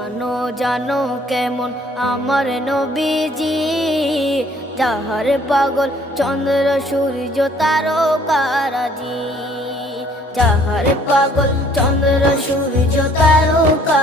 জানো জানো কেমন আমার নবীজি, যাহার পাগল চন্দ্র সূর্য তারকারাজি, যাহার পাগল চন্দ্র সূর্য তারকা